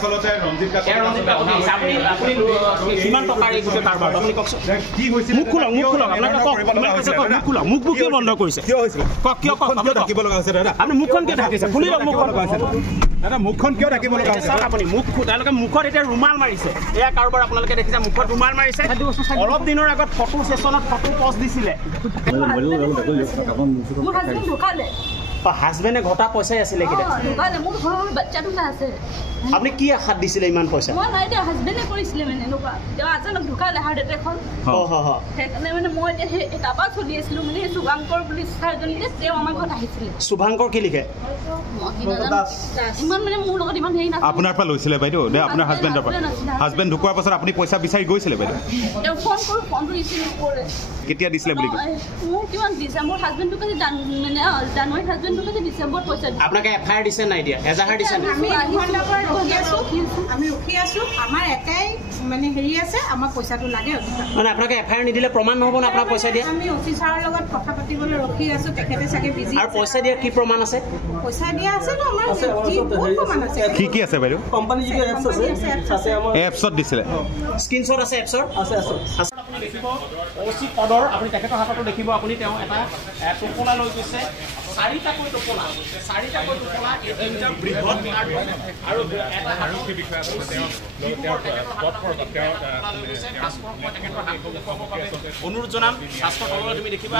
আসলতে ৰঞ্জিত কাকতি আপুনি কিমান টকাৰ এই গোটেই কাৰবাৰ আপুনি কওকচোন কি হৈছিল মুখ খোলক আপোনাক কওক মুখ খোলক মুখ বুকে বন্ধ কৰিছে কিয় হৈছিল কওক কিয় ঢাকিব লগা হৈছে দাদা আপুনি মুখখন কিয় ঢাকিছে খুলি লওক মুখখন দাদা মুখখন কিয় ঢাকিব লগা হৈছে আপুনি মুখ তেওঁলোকে মুখত এতিয়া ৰুমাল মাৰিছে এয়া কাৰোবাৰ আপোনালোকে দেখিছে মুখত ৰুমাল মাৰিছে অলপ দিনৰ আগত ফটো ছেছনত ফটো পষ্ট দিছিলে হাজবেণ্ডে ঘটা পইচাই আছিলে আপুনি কি আশাত দিছিলে ইমান পইচা হাজবেণ্ডে কৰিছিলে মানে এনেকুৱা আচানক ঢুকালে হাৰ্ট এটেকখন সেইকাৰণে মানে মই এতিয়া সেই তাৰপৰা চলি আছিলোঁ মানে শুভাংকৰ বুলি ছাৰজনীকে তেওঁ আমাৰ ঘৰত আহিছিলে শুভাংকৰ কি লিখে ইমান মানে মোৰ লগত ইমান হেৰি নাছিলে আপোনাৰ পৰা লৈছিলে বাইদেউ দে আপোনাৰ হাজবেণ্ডৰ পৰা হাজবেণ্ড ঢুকোৱাৰ পাছত আপুনি পইচা বিচাৰি গৈছিলে বাইদেউ তেওঁ ফোন কৰোঁ ফোনটো ৰিচিভ নকৰে কেতিয়া দিছিলে বুলি মোৰ কিমান ডিচেম্বৰ হাজবেণ্ডটো কালি মানে জানুৱাৰীত হাজবেণ্ডটো কালি ডিচেম্বৰত পইচা দিছে আপোনাক এফআইআৰ দিছে নাই দিয়া এজাহাৰ দিছে আমি ৰখি আছো আমাৰ এটাই মানে হেৰি আছে আমাৰ পইচাটো লাগে মানে আপোনাক এফআইআৰ নিদিলে প্ৰমাণ নহ'ব না আপোনাৰ পইচা দিয়া আমি অফিচাৰৰ লগত কথা পাতিবলৈ ৰখি আছো তেখেতে চাগে বিজি আৰু পইচা দিয়া কি প্ৰমাণ আছে পইচা দিয়া আছে ন আমাৰ বহুত প্ৰমাণ আছে কি আছে বাইদেউ কোম্পানী যি এপছ আছে তাতে আমাৰ এপছত দিছিলে স্ক্ৰীনশ্বট আছে এপছৰ আছে আপুনি দেখিব ওচি পদৰ আপুনি তেখেতৰ হাততো দেখিব আপুনি তেওঁ এটা টোপোলা লৈ গৈছে চাৰিটাকৈ টোপোলা এই তিনিটা বৃহৎ আৰু এটা হাতী বিষয় আছে অনুৰোধ জনাম শাস্ত্ৰ তললৈ তুমি দেখিবা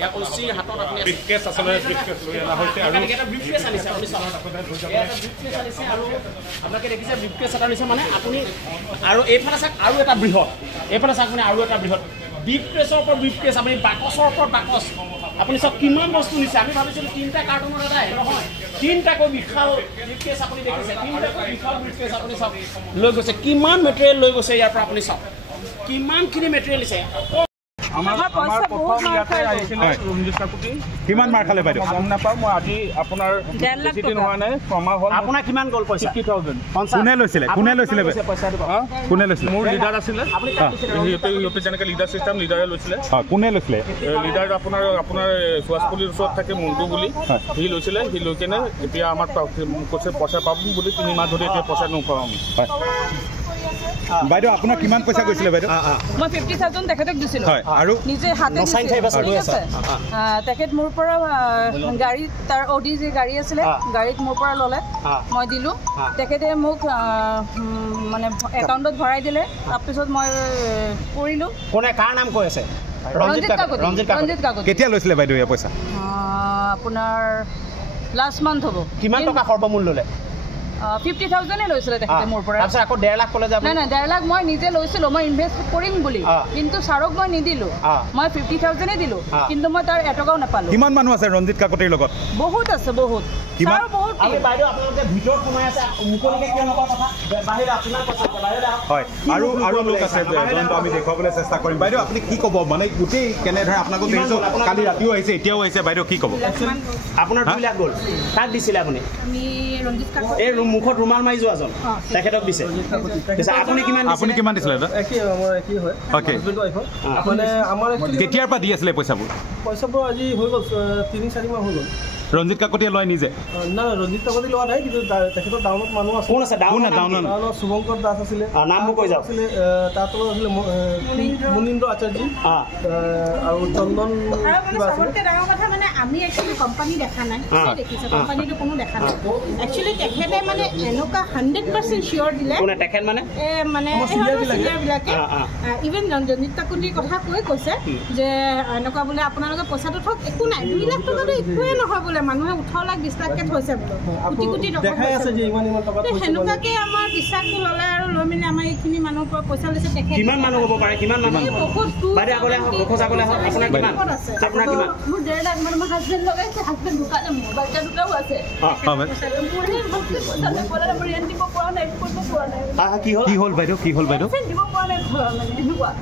ইয়াক ওচিৰ হাতত আপুনি ব্ৰিফকেছ লৈ অনা হৈছে আৰু এটা ব্ৰিফকেছ আনিছে আপুনি চাওক এটা ব্ৰিফকেছ আনিছে আৰু আপোনালোকে দেখিছে ব্ৰিফকেছ এটা আনিছে মানে আপুনি আৰু এইফালে চাওক আৰু এটা বৃহৎ এইফালে চাওক মানে আৰু এটা বৃহৎ ব্ৰিফকেছৰ ওপৰত ব্ৰিফকেছ আপুনি বাকচৰ ওপৰত বাকচ আপুনি চাওক কিমান বস্তু নিছে আমি ভাবিছিলোঁ 3টা কাৰ্টুনৰ এটা নহয় 3টাকৈ বিশাল ব্ৰিফকেছ আপুনি দেখিছে 3টাকৈ বিশাল ব্ৰিফকেছ আপুনি চাওক লৈ গৈছে কিমান মেটেৰিয়েল লৈ গৈছে ইয়াৰ পৰা আপুনি চাওক কিমানখিনি মেটেৰিয়েল দিছে আমাৰ প্ৰথম ইয়াতে আহিছিলে ৰঞ্জিত কাকতি কিমান মাৰ খালে বাইদেউ গম নাপাওঁ মই আজি আপোনাৰ বেছি দিন হোৱা নাই কমা হ'ল আপোনাৰ কিমান গ'ল পইচা 50,000 কোনে লৈছিলে মোৰ লিডাৰ আছিলে সিহঁতে যেনেকৈ লিডাৰ চিষ্টেম লিডাৰে লৈছিলে কোনে লৈছিলে লিডাৰ আপোনাৰ সুৱাসপল্লিৰ ওচৰত থাকে মন্টু বুলি সি লৈছিলে সি লৈ কেনে এতিয়া আমাৰ কৈছে পইচা পাব বুলি 3 মাহ ধৰি এতিয়া পইচা নোপাওঁ আমি বাইদেউ আপোনাৰ কিমান পইচা গৈছিলে বাইদেউ মই 50,000 তেখেতক দিছিলোঁ আৰু নিজে হাতে তেখেত মোৰ পৰা গাড়ী তাৰ অডি যে গাড়ী আছিলে গাড়ীত মোৰ পৰা ল'লে মই দিলোঁ তেখেতে মোক মানে একাউণ্টত ভৰাই দিলে তাৰপিছত মই কৰিলোঁ কোনে কাৰ নাম কৈ আছে ৰঞ্জিত কাকতি কেতিয়া লৈছিলে বাইদেউ এই পইচা আপোনাৰ লাষ্ট মান্থ হ'ব কিমান টকা সৰ্বমূল্য ল'লে 50,000 লৈছিলে তেখেতে মোৰ পৰা তাৰপিছত আকৌ 1.5 লাখ ক'লে যাব নাই 1.5 লাখ মই নিজে লৈছিলোঁ মই ইনভেষ্ট কৰিম বুলি কিন্তু ছাৰক মই নিদিলোঁ মই 50,000 দিলোঁ কিন্তু মই তাৰ এটকাও নাপালোঁ কিমান মানুহ আছে ৰঞ্জিত কাকতিৰ লগত বহুত আছে বহুত ছাৰ বহুত আমি বাইদেউ আপোনালোকে ভিতৰত সোমাই আছে মুকলিকে কিয় নকওঁ কথা বাহিৰত আপোনাৰ কথা বাহিৰত হয় আৰু লোক আছে যোনটো আমি দেখুৱাবলৈ চেষ্টা কৰিম বাইদেউ আপুনি কি ক'ব মানে গোটেই কেনেধৰণে আপোনালোকক দেখিছোঁ কালি ৰাতিও আহিছে এতিয়াও আহিছে বাইদেউ কি ক'ব আপোনাৰ 2 লাখ গ'ল কাক দিছিলে আপুনি আমি ৰঞ্জিত কাকতি এই মুখত ৰুমাল মাৰি যোৱাজন তেখেতক দিছে আপুনি কিমান দিছিলে কি হয় মানে আমাৰ কেতিয়াৰ পৰা দি আছিলে পইচাবোৰ আজি হৈ গ'ল 3-4 মাহ হৈ গ'ল ৰঞ্জিত কাকতিয়ে লয় নিজে না ৰঞ্জিত কাকতি লোৱা নাই কিন্তু তেখেতৰ ডাউনত মানুহ আছে কোন আছে ডাউনত শুভংকৰ দাস আছিলে নামবোৰ কৈ যাওক আছিলে তাৰ তলত আছিলে মুনীন্দ্ৰ আচাৰ্যী আৰু চন্দন চবতকৈ ডাঙৰ কথা মানে আমি একচুৱেলি কোম্পানী দেখা নাই দেখিছে কোম্পানীটো কোনো দেখা নাই একচুৱেলি তেখেতে মানে এনেকুৱা 100% চিয়ৰ দিলে তেখেত মানে মানে চিনিয়ৰবিলাকে ইভেন ৰঞ্জিত কাকতিৰ কথা কৈছে যে এনেকুৱা বোলে আপোনালোকে পইচাটো থওক একো নাই 2 লাখ টকাটো একোৱে নহয় বোলে মানুহে 18 লাখ 20 লাখকে থৈছে বোলে কোটি টকা সেনেকুৱাকৈ আমাৰ বিশ্বাসটো ল'লে আৰু লৈ মেলি আমাৰ এইখিনি মানুহৰ পৰা পইচা লৈছে তেখেত কিমান মানুহ হ'ব পাৰে কিমান মানুহ আপোনাৰ কিমান মোৰ 1.5 লাখ মানে মোৰ হাজবেণ্ড লগাইছে হাজবেণ্ড ঢুকালে মোৰ বাচ্চা দুটাও আছে কি হ'ল বাইদেউ দিব পৰা নাই মানে এনেকুৱা